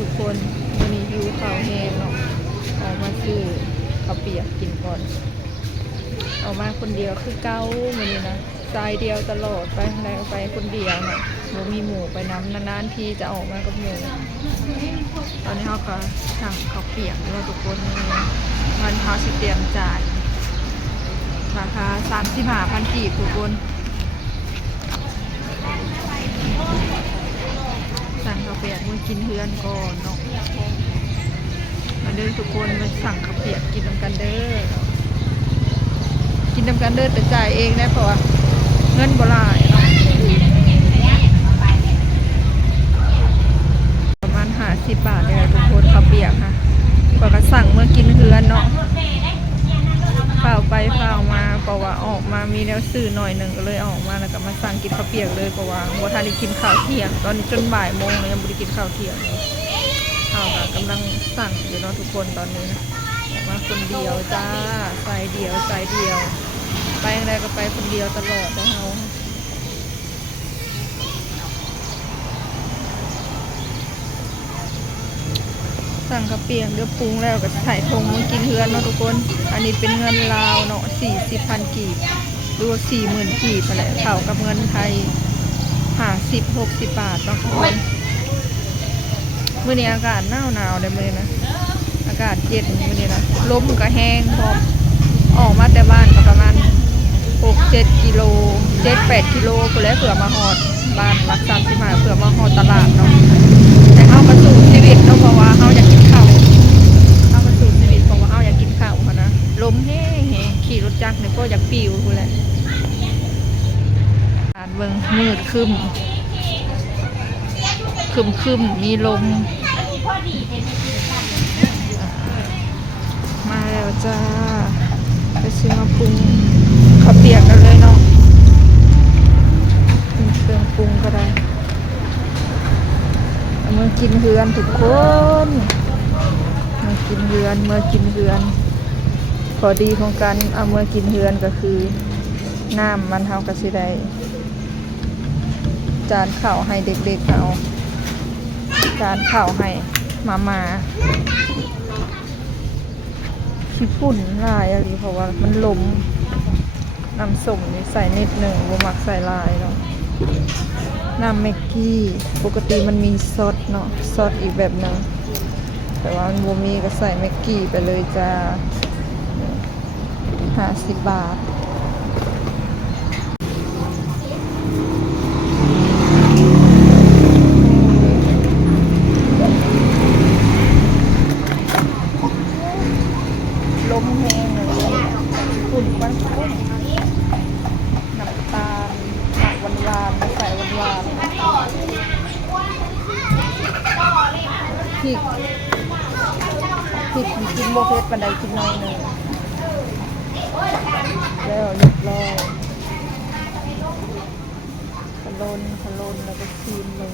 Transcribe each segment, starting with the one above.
ทุกคนวันนี้หิวข้าวแห้งเนาะออกมาซื้อข้าวเปียกกินก่อนออกมาคนเดียวคือเก้าวันนี้นะสายเดียวตลอดไปอะไรก็ไปคนเดียวเนาะบ่มีหมู่ไปน้ำนานๆทีจะออกมากับหมู่ตอนนี้เขาก็สั่งข้าวเปียกแล้วทุกคนมันเขาสิเตรียมจ่ายราคา35,000 กีบทุกคนสั่งข้าวเปียกมากินเฮือนก่อนเนาะมาเดินทุกคนมาสั่งข้าวเปียกกินน้ำกันเด้อกินน้ำกันเด้อแต่จ่ายเองนะเพราะว่าเงินบ่หลายเนาะประมาณ50 บาทเลยทุกคนข้าวเปียกค่ะก็สั่งเมื่อกินเฮือนเนาะเปล่าไปเปล่ามาเพราะว่าออกมามีแนวสื่อหน่อยหนึ่งก็เลยออกมาแล้วก็มาสั่งกินข้าวเปียกเลยเพราะว่าวัวทานได้กินข้าวเที่ยงตอนนี้จนบ่ายโมงเลยยังไม่ได้กินข้าวเที่ยงเอาค่ะกำลังสั่งอยู่เนาะทุกคนตอนนี้นะมาคนเดียวจ้าสายเดียวสายเดียวไปอะไรก็ไปคนเดียวตลอดนะเฮาสั่งข้าวเปียกเดี๋ยวปรุงแล้วก็ใส่ทงมากินเฮือนเนาะทุกคนอันนี้เป็นเงินลาวเนาะ40,000 กีบหรือว่า40,000 กีบอะไรเท่ากับเงินไทย50-60 บาทเนาะทุกคนมื้อนี้อากาศหนาวเลยมื้อนะอากาศเย็นมื้อนี้นะลมก็แห้งพร้อมออกมาแต่บ้านก็ประมาณ6-7 กิโล7-8 กิโลเพื่อเผื่อมาฮอดบ้านรัก35เผื่อมาฮอดตลาดเนาะแต่เฮาก็สู้ชีวิตเนาะเพราะว่าเฮาอยากกินข้าวเฮาก็สู้ชีวิตเพราะว่าเฮาอยากกินข้าวค่ะนะลมแห้งขี่รถจักรเนี่ยก็อยากปิวพู้นแหละอ่านเบิ่งมืดครึ้มมีลมมาแล้วจ้าไปซื้อมาปรุงข้าวเปียกกันเลยเนาะเครื่องปรุงก็ได้เมื่อกินเฮือนทุกคนเมื่อกินเฮือนพอดีของกันเอาเมื่อกินเฮือนก็คือน้ำมันเฮาก็สิได้จานข้าวให้เด็กๆเอาจานข้าวให้มาขี้ฝุ่นลายอะไรเพราะว่ามันลมน้ำส้มนี่ใส่นิดหนึ่งบ่มักใส่ลายเนาะน้ำเมกกี้ปกติมันมีซอสเนาะซอสอีกแบบหนึ่งแต่ว่ามันบ่มีก็ใส่เมกกี้ไปเลยจ้า50 บาทลมแห้งเลยฝุ่นมันฟุ้งน้ำตาลหนักหวานๆใส่หวานพริกกินโบเพ็ดปันใดกินน้อยหนึ่งแล้วเรียบร้อยขลนแล้วก็ซีมลง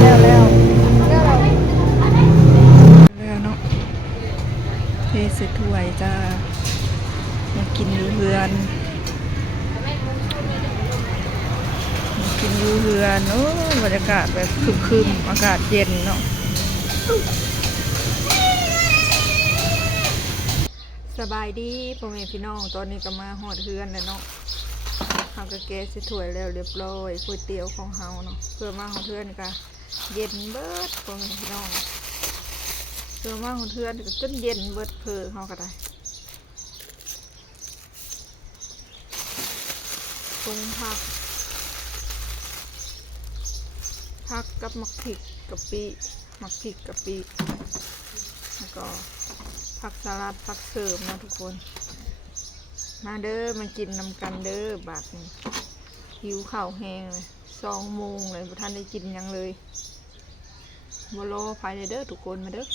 แล้วเนาะเทใส่ถ้วยจ้ามากินอยู่เฮือนโอ้บรรยากาศแบบครึมๆอากาศเย็นเนาะสบายดีพ่อแม่พี่น้องตอนนี้ก็มาหอดเฮือนแล้วเนาะเขาก็แกะใส่ถ้วยแล้วเรียบร้อยก๋วยเตี๋ยวของเฮาเนาะเพื่อมาหอดเฮือนก็เย็นเบิดพ่อแม่พี่น้องเพื่อมาหอดเฮือนก็จนเย็นเบิดเพอเฮาก็ได้ปรุงผักกับหมักพริกกะปิแล้วก็ผักสลัดผักเสริมนะทุกคนมาเด้อมากินนำกันเด้อบาดนี้หิวข้าวแห้งเลย2 โมงเลยบ่ทันได้กินยังเลยบ่รอภายในเด้อทุกคนมาเด้อ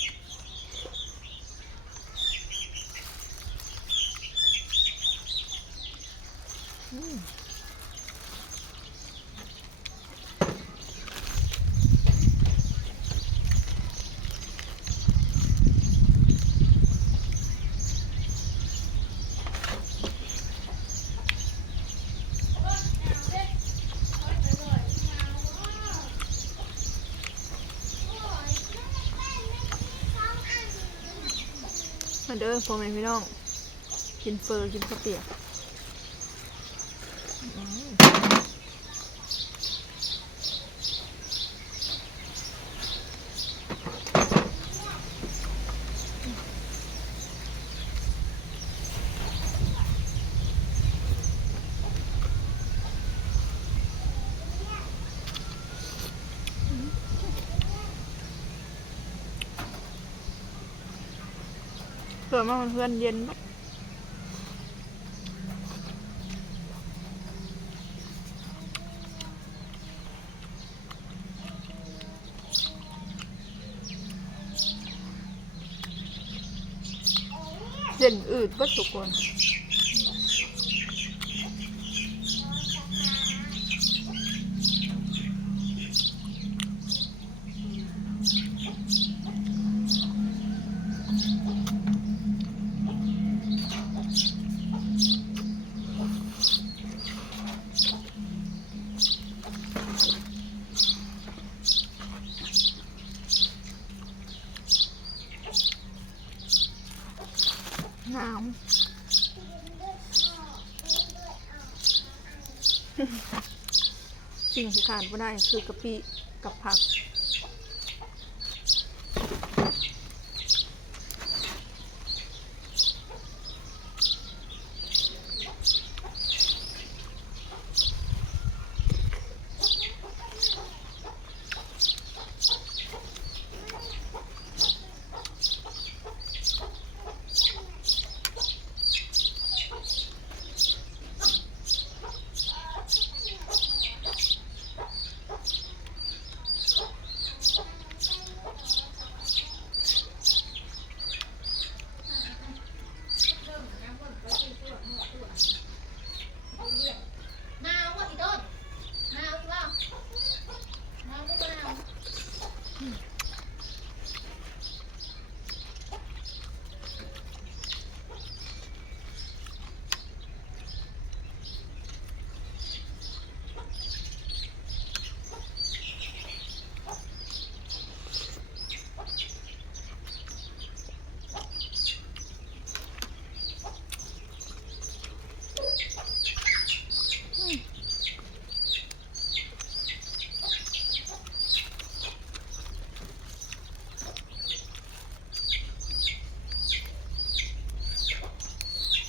มาเด้อพ่อแม่พี่น้องกินเฟอร์กินข้าวเปียกเผื่อมาเพื่อนเย็นเย็นอืดก็ทุกคนหนาวสิ่งที่ขาดไม่ได้คือกะปิกับผัก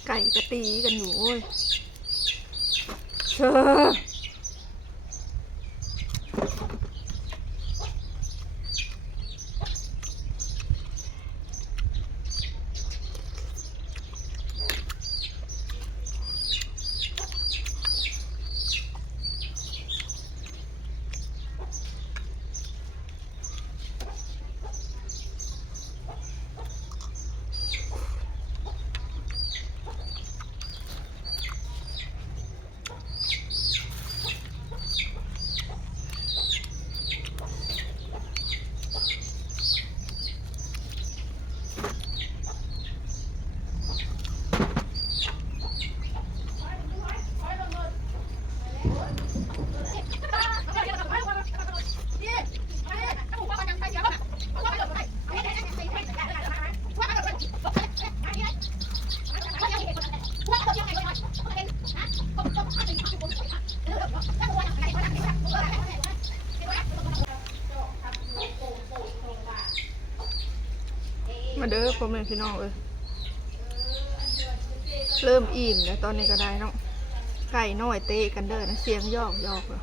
ไก่กะตีกันหนูโอ้ยเชอมาเด้อพ่อแม่พี่น้องเอ้ยเริ่มอิ่มแล้วตอนนี้ก็ได้เนาะไก่น้อยเตะกันเด้อนะเสียงยอกเลย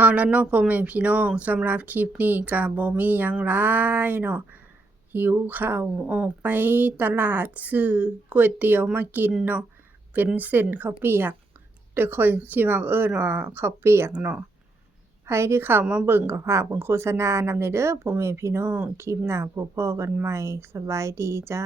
เอาละเนาะพ่อแม่พี่น้องสำหรับคลิปนี้ก็บ่มีหยังหลายเนาะหิวข้าวออกไปตลาดซื้อก๋วยเตี๋ยวมากินเนาะเป็นเส้นข้าวเปียกแต่ข้อยสิมักเอิ้นว่าข้าวเปียกเนาะไผที่เข้ามาเบิ่งก็ฝากเบิ่งโฆษณานำแหน่เด้อพ่อแม่พี่น้องคลิปหน้าพบพ้อกันใหม่สบายดีจ้า